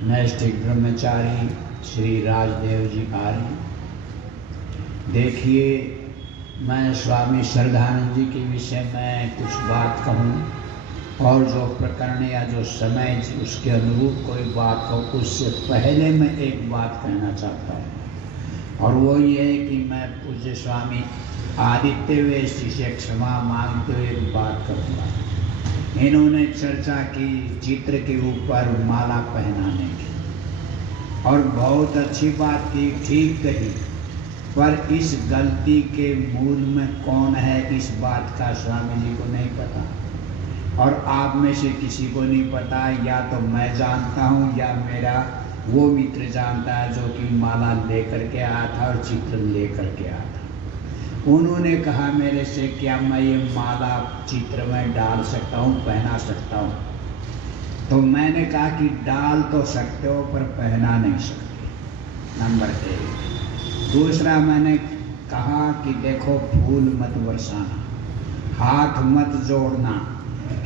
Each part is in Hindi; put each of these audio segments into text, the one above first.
नैष्ठिक ब्रह्मचारी श्री राजदेव जी आर्य। देखिए, मैं स्वामी श्रद्धानंद जी के विषय में कुछ बात कहूँ और जो प्रकरण या जो समय उसके अनुरूप कोई बात कहूँ, उससे पहले मैं एक बात कहना चाहता हूँ, और वो ये है कि मैं पूज्य स्वामी आदित्य वेशी से क्षमा मांगते हुए एक बात करूँगा। इन्होंने चर्चा की चित्र के ऊपर माला पहनाने की, और बहुत अच्छी बात की, ठीक कही, पर इस गलती के मूल में कौन है इस बात का स्वामी जी को नहीं पता, और आप में से किसी को नहीं पता। या तो मैं जानता हूँ या मेरा वो मित्र जानता है जो कि माला लेकर के आया था और चित्र लेकर के आया था। उन्होंने कहा मेरे से, क्या मैं ये माला चित्र में डाल सकता हूँ, पहना सकता हूँ? तो मैंने कहा कि डाल तो सकते हो पर पहना नहीं सकते, नंबर 1। दूसरा मैंने कहा कि देखो, फूल मत बरसाना, हाथ मत जोड़ना,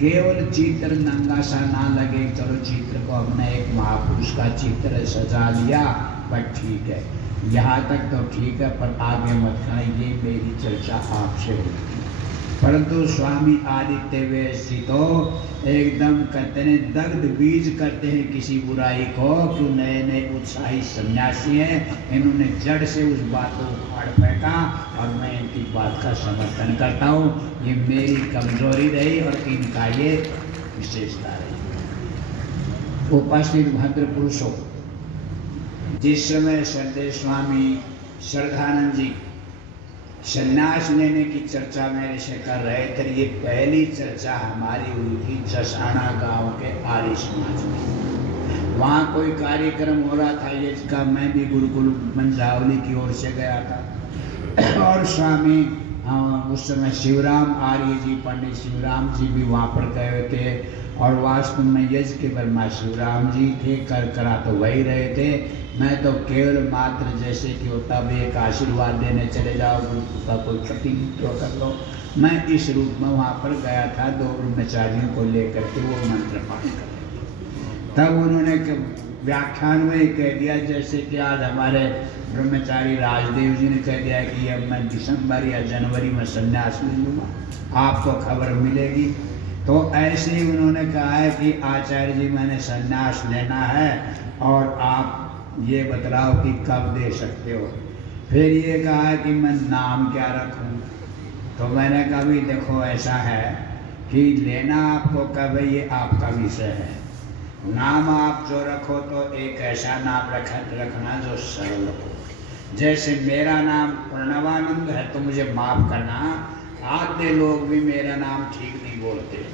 केवल चित्र नंगा सा ना लगे। चलो चित्र को हमने एक महापुरुष का चित्र सजा लिया, पर ठीक है, यहाँ तक तो ठीक है, पर आगे मत करना। ये मेरी चर्चा आपसे होगी। परंतु स्वामी आदित्य वेश जी तो एकदम कहते हैं, दग्ध बीज करते हैं किसी बुराई को, क्यों नए नए उत्साही सन्यासी हैं, इन्होंने जड़ से उस बात को उखाड़ फेंका, और मैं इनकी बात का समर्थन करता हूँ। ये मेरी कमजोरी रही और इनका ये विशेषता रही। उपस्थित भद्र पुरुषों, जिस समय श्रद्धेय स्वामी श्रद्धानंद जी संन्यास लेने की चर्चा मेरे से कर रहे थे, ये पहली चर्चा हमारी हुई थी जसाना गांव के आर्य समाज में। वहाँ कोई कार्यक्रम हो रहा था, ये इसका मैं भी गुरुकुल मंजावली की ओर से गया था, और स्वामी उस समय शिवराम आर्य जी, पंडित शिवराम जी भी वहाँ पर गए थे, और वास्तव में यज्ञ के ब्रह्मा शिवराम जी थे, करा तो वही रहे थे। मैं तो केवल मात्र जैसे कि होता भी एक आशीर्वाद देने चले जाओ, गुरु का कोई प्रतिनिधित्व कर लो, मैं इस रूप में वहाँ पर गया था। 2 ब्रह्मचारियों को लेकर के वो मंत्र पाठ कर, तब उन्होंने व्याख्यान में कह दिया, जैसे कि आज हमारे ब्रह्मचारी राजदेव जी ने कह दिया कि अब मैं दिसंबर या जनवरी में संन्यास ले लूँगा, आपको खबर मिलेगी। तो ऐसे ही उन्होंने कहा है कि आचार्य जी मैंने संन्यास लेना है, और आप ये बतलाओ कि कब दे सकते हो। फिर ये कहा है कि मैं नाम क्या रखूं। तो मैंने कहा भी देखो, ऐसा है कि लेना आपको कब है ये आपका विषय है। नाम आप जो रखो तो एक ऐसा नाम रखना जो सरल हो। जैसे मेरा नाम प्रणवानंद है, तो मुझे माफ करना, आधे लोग भी मेरा नाम ठीक नहीं बोलते।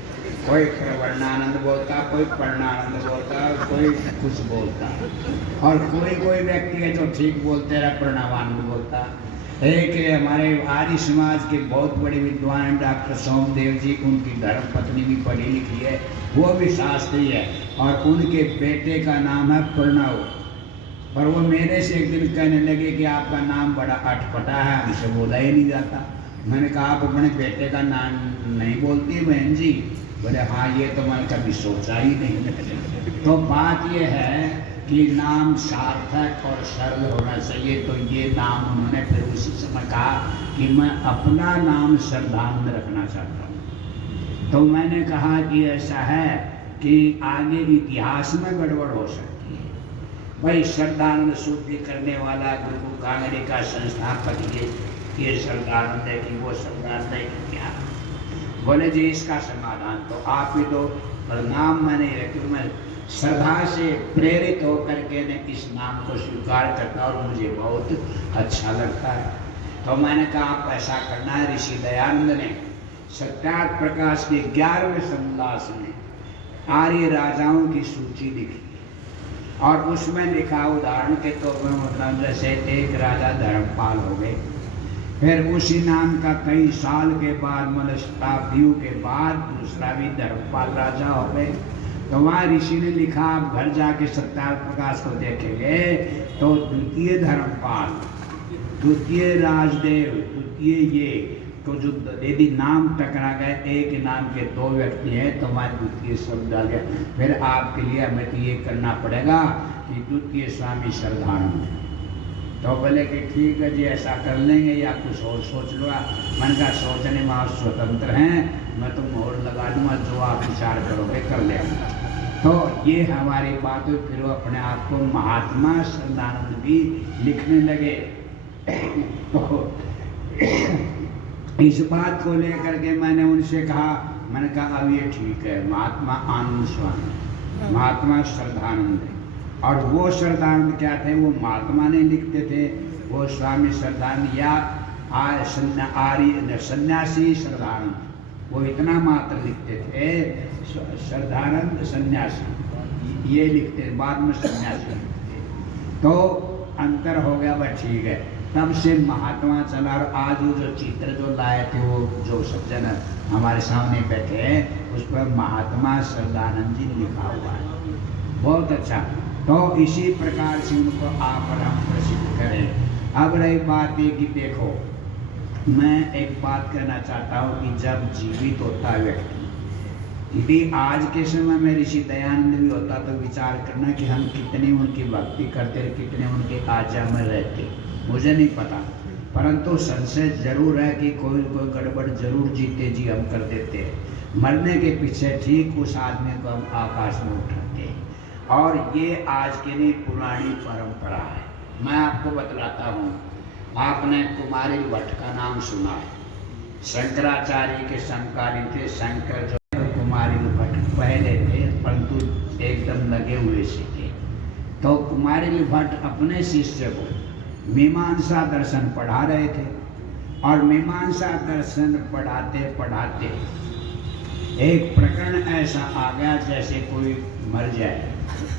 कोई प्रवर्णानंद बोलता, कोई पर्णानंद बोलता, कोई कुछ बोलता, और कोई व्यक्ति है जो ठीक बोलते रहे, प्रणवानंद बोलता। एक हमारे आर्य समाज के बहुत बड़े विद्वान हैं डॉक्टर सोमदेव जी, उनकी धर्म पत्नी भी पढ़ी लिखी है, वो भी शास्त्री है, और उनके बेटे का नाम है प्रणव। पर वो मेरे से एक दिन कहने लगे कि आपका नाम बड़ा अटपटा है, हमसे बोला ही नहीं जाता। मैंने कहा आप अपने बेटे का नाम नहीं बोलती बहन जी? बोले हाँ, ये तो मैंने कभी सोचा ही नहीं। तो बात ये है कि नाम सार्थक और सरल होना चाहिए। तो ये नाम उन्होंने फिर उसी समय कहा कि मैं अपना नाम श्रद्धानंद रखना चाहता हूँ। तो मैंने कहा कि ऐसा है कि आगे इतिहास में गड़बड़ हो सकती है। भाई श्रद्धानंद सूफी करने वाला गुरु कांगड़ी का संस्थापक ये श्रद्धानंद है कि वो श्रद्धानंद है कि क्या? बोले जी इसका समाधान तो आप ही दो, पर नाम मैं नहीं रखी, मैं श्रद्धा से प्रेरित होकर के ने इस नाम को स्वीकार करता और मुझे बहुत अच्छा लगता है। तो मैंने कहा आप ऐसा करना है। ऋषि दयानंद ने सत्यार्थ प्रकाश के 11वें समुल्लास में आर्य राजाओं की सूची लिखी, और उसमें लिखा उदाहरण के तौर पर, मतलब जैसे एक राजा धर्मपाल हो गए, फिर उसी नाम का कई साल के बाद, मतलब शताब्दियों के बाद दूसरा भी धर्मपाल राजा हो गए। तो वहाँ ऋषि ने लिखा, आप घर जाके सत्यार्थ प्रकाश को देखेंगे तो द्वितीय धर्मपाल, द्वितीय राजदेव, द्वितीय ये को जो यदि नाम टकरा गए, एक नाम के दो व्यक्ति हैं तो हमारे द्वितीय शब्द डाल गया। फिर आपके लिए हमें तो ये करना पड़ेगा कि द्वितीय स्वामी श्रद्धानंद। तो बोले कि ठीक है जी, ऐसा कर लेंगे या कुछ और सोच लो। मन का सोचने में आप स्वतंत्र हैं, मैं तो मोहर लगा दूंगा, जो आप विचार करोगे कर लेंगे। तो ये हमारी बात हुई। फिर वो अपने आप को महात्मा श्रद्धानंद भी लिखने लगे। तो इस बात को लेकर के मैंने उनसे कहा, मैंने कहा अब ये ठीक है, महात्मा आनंद स्वामी, महात्मा श्रद्धानंद। और वो श्रद्धानंद क्या थे, वो महात्मा नहीं लिखते थे, वो स्वामी श्रद्धानंद या आर्य सन्यासी श्रद्धानंद, वो इतना मात्र लिखते थे। श्रद्धानंद सन्यासी ये लिखते, बाद में सन्यासी लिखते। तो अंतर हो गया, वह ठीक है। तब से महात्मा चला। और आज वो जो चित्र जो लाए थे, वो जो सज्जन हमारे सामने बैठे हैं, उस पर महात्मा श्रद्धानंद जी लिखा हुआ है, बहुत अच्छा। तो इसी प्रकार से उनको आप और हम प्रसिद्ध करें। अब रही बात ये कि देखो, मैं एक बात कहना चाहता हूँ कि जब जीवित होता है व्यक्ति, यदि आज के समय में ऋषि दयानंद भी होता तो विचार करना कि हम कितनी उनकी भक्ति करते, कितने उनके आज्ञा में रहते, मुझे नहीं पता। परंतु संशय जरूर है कि कोई कोई गड़बड़ जरूर जीते जी हम कर देते हैं। मरने के पीछे ठीक उस आदमी को हम आकाश में उठाते हैं। और ये आज की नहीं, पुरानी परंपरा है। मैं आपको बतलाता हूँ, आपने कुमारी भट्ट का नाम सुना है, शंकराचार्य के समकालीन थे। शंकर जो कुमारी भट्ट पहले थे, परंतु एकदम लगे हुए से थे। तो कुमारी भट्ट अपने शिष्य को मीमांसा दर्शन पढ़ा रहे थे। और मीमांसा दर्शन पढ़ाते पढ़ाते एक प्रकरण ऐसा आ गया, जैसे कोई मर जाए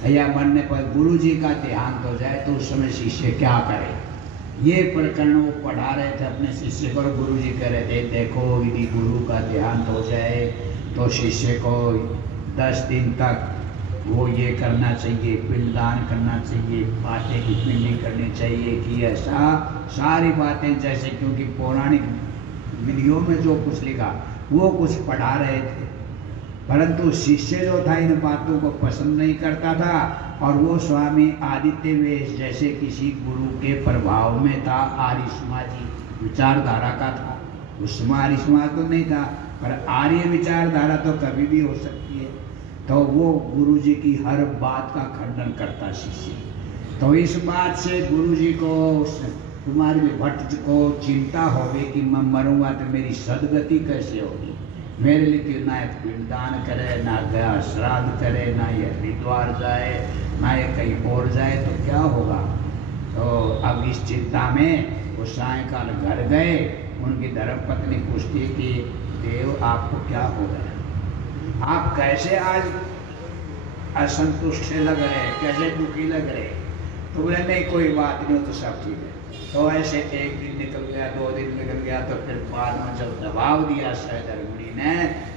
या मरने पर गुरु जी का देहांत हो जाए तो उस समय शिष्य क्या करे। ये प्रकरण वो पढ़ा रहे थे अपने शिष्य को। गुरु जी कह रहे थे, देखो यदि गुरु का देहांत हो जाए तो शिष्य को 10 दिन तक वो ये करना चाहिए, पिंडदान करना चाहिए, बातें की पिंडी करनी चाहिए, कि ऐसा सारी बातें, जैसे क्योंकि पौराणिक विधियों में जो कुछ लिखा वो कुछ पढ़ा रहे थे। परंतु शिष्य जो था इन बातों को पसंद नहीं करता था। और वो स्वामी आदित्य वेश जैसे किसी गुरु के प्रभाव में था। आर्य समाजी विचारधारा का था। उसमें आर्य समाज तो नहीं था, पर आर्य विचारधारा तो कभी भी हो सकती है। तो वो गुरु जी की हर बात का खंडन करता शिष्य। तो इस बात से गुरु जी को, कुमारी भट्ट को चिंता हो गई कि मैं मरूंगा तो मेरी सदगति कैसे होगी। मेरे लिए ना पिंडदान करे, ना गया श्राद्ध करे, ना ये हरिद्वार जाए, ना ये कहीं और जाए, तो क्या होगा। तो अब इस चिंता में वो सायंकाल घर गए। उनकी धर्मपत्नी पूछती कि देव आपको क्या हो गया, आप कैसे आज असंतुष्ट से लग रहे, कैसे दुखी लग रहे। तो बोले नहीं कोई बात नहीं, तो सब ठीक है। तो ऐसे एक दिन निकल गया, 2 दिन निकल गया। तो फिर बाद में जब दबाव दिया सहधर्मिणी ने,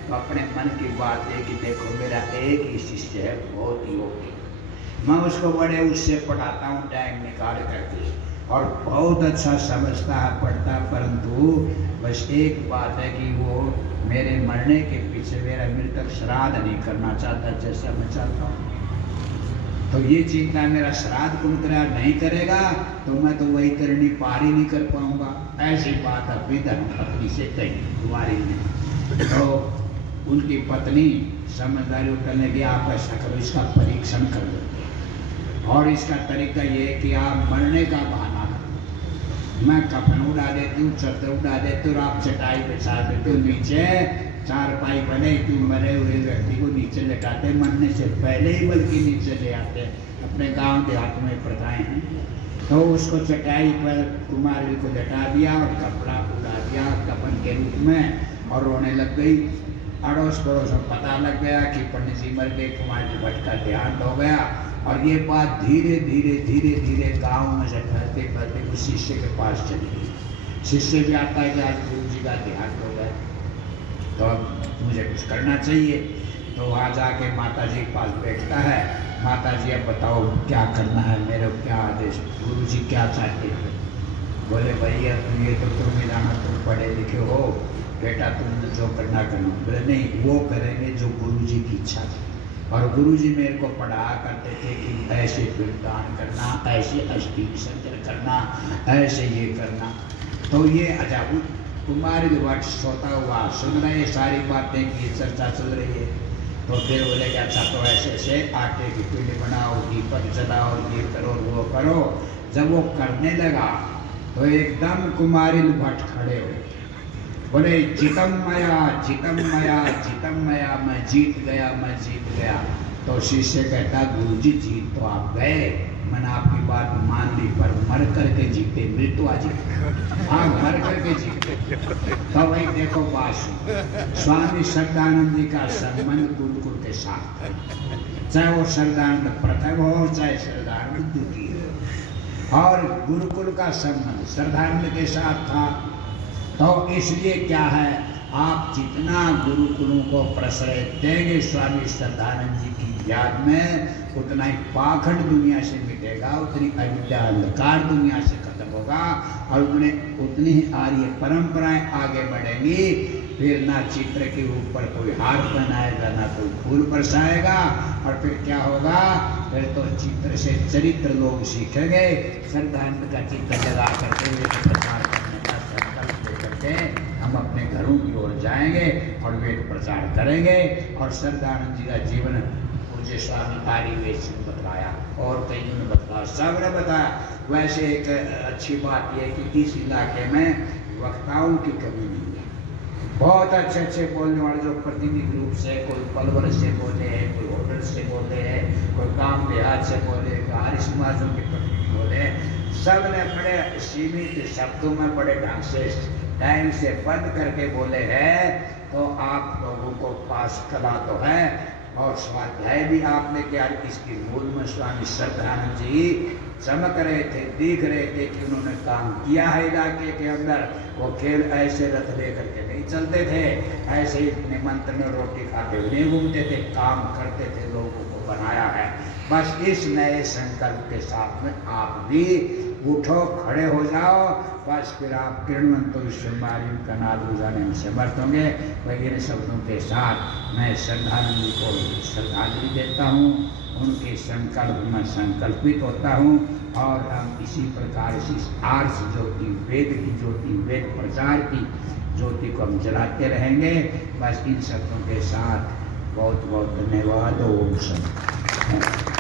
तो अपने मन की बात है कि देखो मेरा एक ही शिष्य है, बहुत ही योग्य, मैं उसको बड़े उससे पढ़ाता हूँ टाइम निकाल करके, और बहुत अच्छा समझता है, पढ़ता। परंतु बस एक बात है कि वो मेरे मरने के पीछे मेरा मृतक श्राद्ध नहीं करना चाहता जैसा मैं चाहता हूँ। तो ये चिंता, मेरा श्राद्ध कुंतरा नहीं करेगा तो मैं तो वही करनी पार ही नहीं कर पाऊंगा। ऐसी बात अपनी धर्मपत्नी से कही कुमारी ने। तो उनकी पत्नी समझदारी करने की, आप ऐसा करो, इसका परीक्षण कर दो, और इसका तरीका ये है कि आप मरने का बहाना करो। मैं कफन उड़ा देती हूँ, चद्दर उड़ा देती हूँ, और आप चटाई बिछा देते हो, नीचे चारपाई बने, तू मरे हुए व्यक्ति को नीचे लेटाते, मरने से पहले ही बल्कि नीचे ले आते। अपने गांव देहात में प्रथाएं हैं। तो उसको चटाई पर कुमारी को लेटा दिया और कपड़ा उड़ा दिया कफन के रूप में, और रोने लग गई। अड़ोस पड़ोस में पता लग गया कि पंडित जी मर गए, कुमारी भट्ट का देहांत हो गया। और ये बात धीरे धीरे धीरे धीरे गाँव में से फैलते फैलते उस शिष्य के पास चली गई। शिष्य भी आता है कि आज गुरु जी का देहांत हो गया, तो अब मुझे कुछ करना चाहिए। तो वहाँ जाके माता जी के पास बैठता है। माता जी अब बताओ क्या करना है, मेरे क्या आदेश, गुरु जी क्या चाहते हैं। बोले भैया तुम ये तो तुम ही जाना, तुम पढ़े लिखे हो बेटा, तुमने जो करना करना। बोले नहीं, वो करेंगे जो गुरु जी की इच्छा थी। और गुरु जी मेरे को पढ़ाया करते थे कि ऐसे पिंडदान करना, ऐसे अस्थि विसर्जन करना, ऐसे ये करना। तो ये अजाबुत कुमारी भट्ट सोता हुआ सुन रहे सारी बातें की चर्चा चल रही है। तो फिर बोले कि अच्छा तो ऐसे ऐसे आटे की पिंड बनाओ, दीपक जलाओ, ये करो वो करो। जब वो करने लगा तो एकदम कुमारी भट्ट खड़े हुए, बोले जितम मया जितम मया जितम मया, मैं जीत गया मैं जीत गया। तो शिष्य कहता गुरु जी जीत तो आप गए, मैंने आपकी बात मान ली, पर मर करके जीते, मृत्यु आ जीते। हाँ मर करके जीते। तो भाई देखो बात, स्वामी श्रद्धानंद जी का संबंध गुरुकुल के साथ है, चाहे वो श्रद्धानंद प्रथम हो चाहे श्रद्धानंद द्वितीय हो। और गुरुकुल का संबंध श्रद्धानंद के साथ था। तो इसलिए क्या है, आप जितना गुरुकुलों को प्रश्रय देंगे स्वामी श्रद्धानंद जी की याद में, उतना ही पाखंड दुनिया से मिटेगा, उतनी अविद्या अंधकार दुनिया से खत्म होगा, और उतनी ही आर्य परंपराएं आगे बढ़ेंगी। फिर ना चित्र के ऊपर कोई हार पहनाएगा, ना कोई फूल बरसाएगा, और फिर क्या होगा, फिर तो चित्र से चरित्र लोग सीखेंगे। श्रद्धानंद का चित्र लगा करके वेद प्रचार करने का संकल्प लेकर के हम अपने घरों की ओर जाएंगे और वेद प्रचार करेंगे। और श्रद्धानंद जी का जीवन पूज्य स्वामी पारिवेश ने बताया और कईयों ने बताया, सब ने बताया। वैसे एक अच्छी बात यह है कि इस इलाके में वक्ताओं की कमी नहीं है, बहुत अच्छे अच्छे बोलने वाले, जो प्रतिनिधि रूप से, कोई पलवल से बोले हैं, कोई होटल से बोले हैं, कोई गांव देहात से बोले, आर्य समाजों के प्रतिनिधि बोले, सब ने बड़े सीमित शब्दों में बड़े ढंग से टाइम से बंद करके बोले हैं। तो आप लोगों को पास कला तो है और स्वाध्याय भी आपने किया। इसकी मूल में स्वामी श्रद्धानंद जी चमक रहे थे, दिख रहे थे कि उन्होंने काम किया है इलाके के अंदर। वो खेल ऐसे रथ लेकर के नहीं चलते थे, ऐसे ही निमंत्रण रोटी खाते नहीं घूमते थे, काम करते थे, लोगों को बनाया है। बस इस नए संकल्प के साथ में आप भी उठो, खड़े हो जाओ, बस फिर आप किरणवंतो विश्वमारी का नाद बुझाने में समर्थ होंगे। वगैरह शब्दों के साथ मैं श्रद्धानंद जी को श्रद्धांजलि देता हूँ, उनके संकल्प में संकल्पित होता हूँ। और हम इसी प्रकार से आर्ष ज्योति, वेद की ज्योति, वेद प्रचार की ज्योति को हम जलाते रहेंगे। बस इन शब्दों के साथ बहुत बहुत धन्यवाद। ओम शांति।